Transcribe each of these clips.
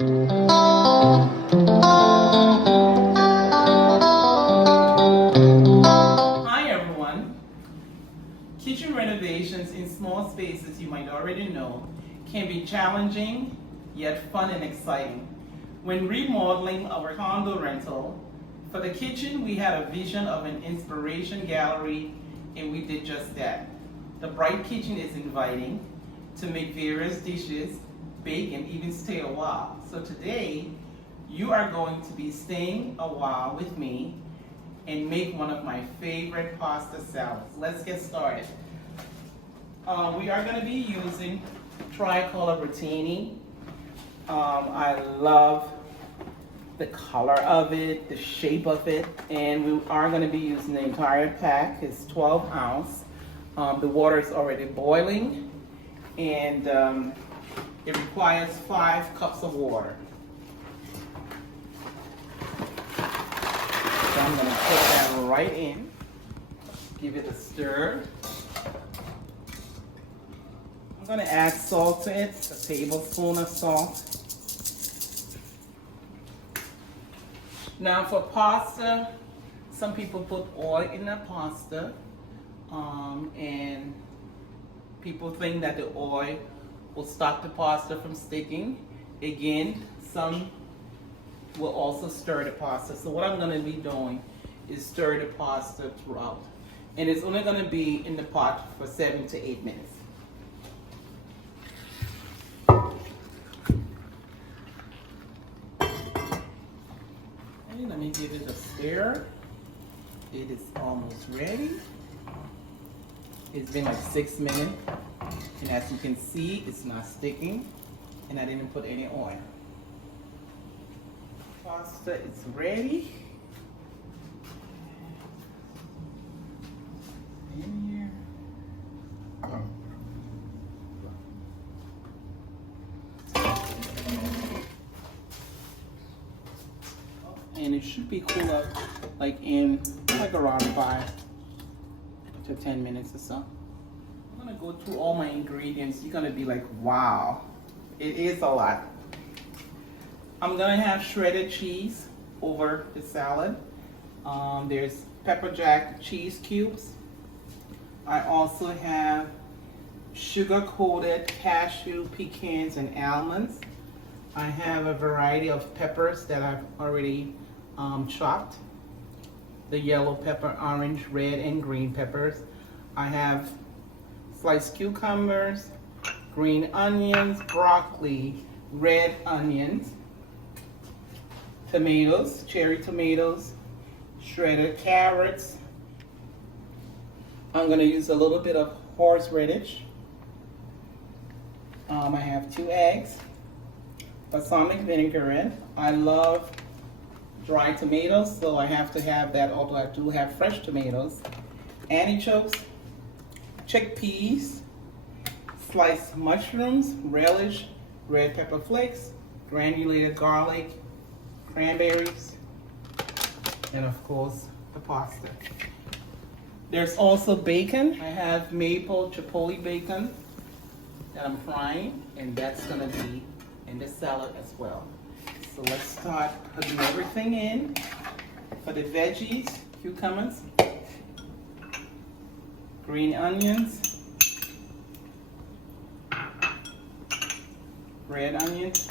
Hi everyone. Kitchen renovations in small spaces, you might already know, can be challenging yet fun and exciting. When remodeling our condo rental, for the kitchen we had a vision of an inspiration gallery, and we did just that. The bright kitchen is inviting to make various dishes, bake, and even stay a while. So today you are going to be staying a while with me and make one of my favorite pasta salads. Let's get started. We are going to be using Tri-Color Rotini. I love the color of it, the shape of it, and we are going to be using the entire pack. It's 12 ounce. The water is already boiling, and it requires 5 cups of water. So I'm going to put that right in, give it a stir. I'm going to add salt to it, a tablespoon of salt. Now for pasta, some people put oil in the pasta, and people think that the oil will stop the pasta from sticking. Again, some will also stir the pasta. So what I'm going to be doing is stir the pasta throughout. And it's only going to be in the pot for 7 to 8 minutes. Okay, let me give it a stir. It is almost ready. It's been like 6 minutes. And as you can see, it's not sticking. And I didn't put any oil. Pasta is ready. In here. And it should be cool up like in like around 5 to 10 minutes or so. I'm gonna go through all my ingredients. You're gonna be like, wow, it is a lot. I'm gonna have shredded cheese over the salad. There's pepper jack cheese cubes. I also have sugar-coated cashew, pecans, and almonds. I have a variety of peppers that I've already chopped. The yellow pepper, orange, red, and green peppers. I have sliced cucumbers, green onions, broccoli, red onions, tomatoes, cherry tomatoes, shredded carrots. I'm going to use a little bit of horseradish. I have 2 eggs, balsamic vinaigrette. I love dry tomatoes, so I have to have that, although I do have fresh tomatoes. Anchovies, chickpeas, sliced mushrooms, relish, red pepper flakes, granulated garlic, cranberries, and of course the pasta. There's also bacon. I have maple chipotle bacon that I'm frying, and that's gonna be in the salad as well. So let's start putting everything in. For the veggies, cucumbers, green onions, red onions,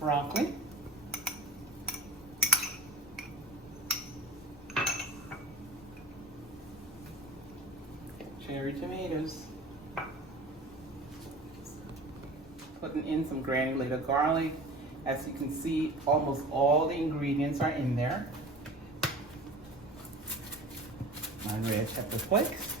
broccoli, cherry tomatoes, putting in some granulated garlic. As you can see, almost all the ingredients are in there. My red pepper flakes.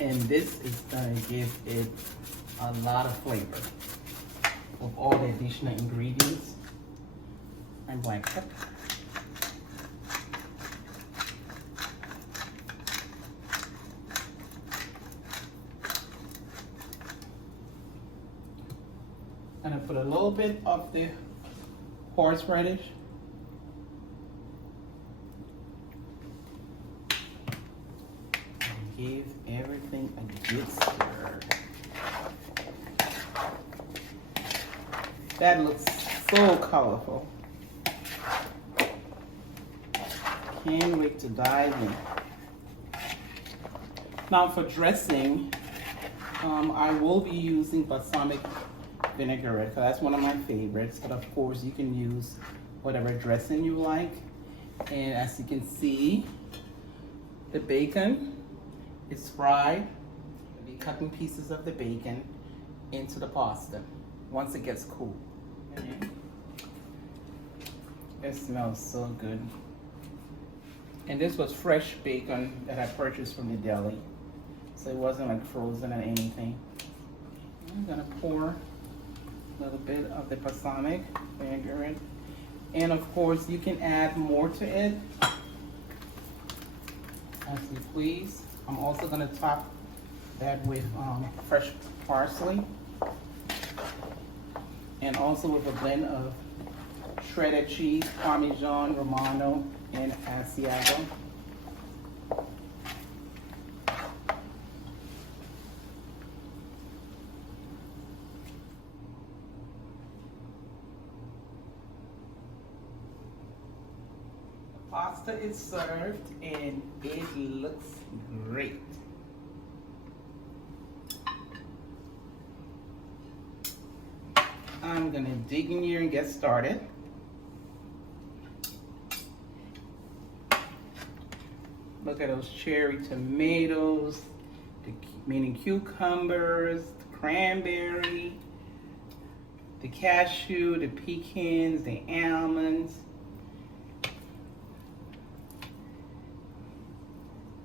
And this is going to give it a lot of flavor with all the additional ingredients. And black pepper. I'm going to put a little bit of the horseradish. give everything a good stir. That looks so colorful. Can't wait to dive in. Now for dressing, I will be using balsamic vinaigrette because that's one of my favorites. But of course, you can use whatever dressing you like. And as you can see, the bacon is fried. I'll be cutting pieces of the bacon into the pasta once it gets cool. It smells so good. And this was fresh bacon that I purchased from the deli. So it wasn't like frozen or anything. I'm gonna pour a little bit of the balsamic vinaigrette. And of course, you can add more to it as you please. I'm also gonna top that with fresh parsley. And also with a blend of shredded cheese, Parmesan, Romano, and Asiago. The pasta is served and it looks great. I'm gonna dig in here and get started. Look at those cherry tomatoes, the mini cucumbers, the cranberry, the cashew, the pecans, the almonds.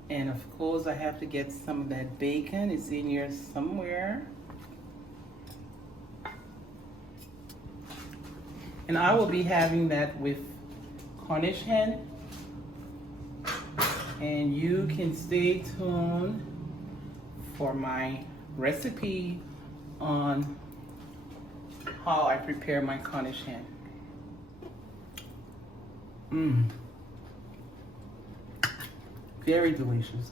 And of course, I have to get some of that bacon. It's in here somewhere. And I will be having that with Cornish hen. And you can stay tuned for my recipe on how I prepare my Cornish hen. Very delicious.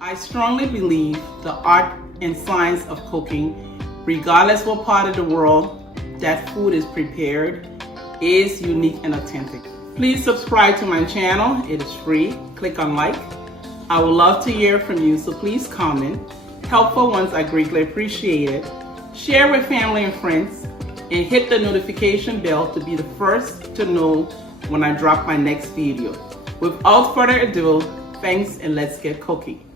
I strongly believe the art and science of cooking, regardless what part of the world that food is prepared, is unique and authentic. Please subscribe to my channel. It is free. Click on like. I would love to hear from you, so please comment. Helpful ones are greatly appreciated. Share with family and friends, and hit the notification bell to be the first to know when I drop my next video. Without further ado, thanks and let's get cooking.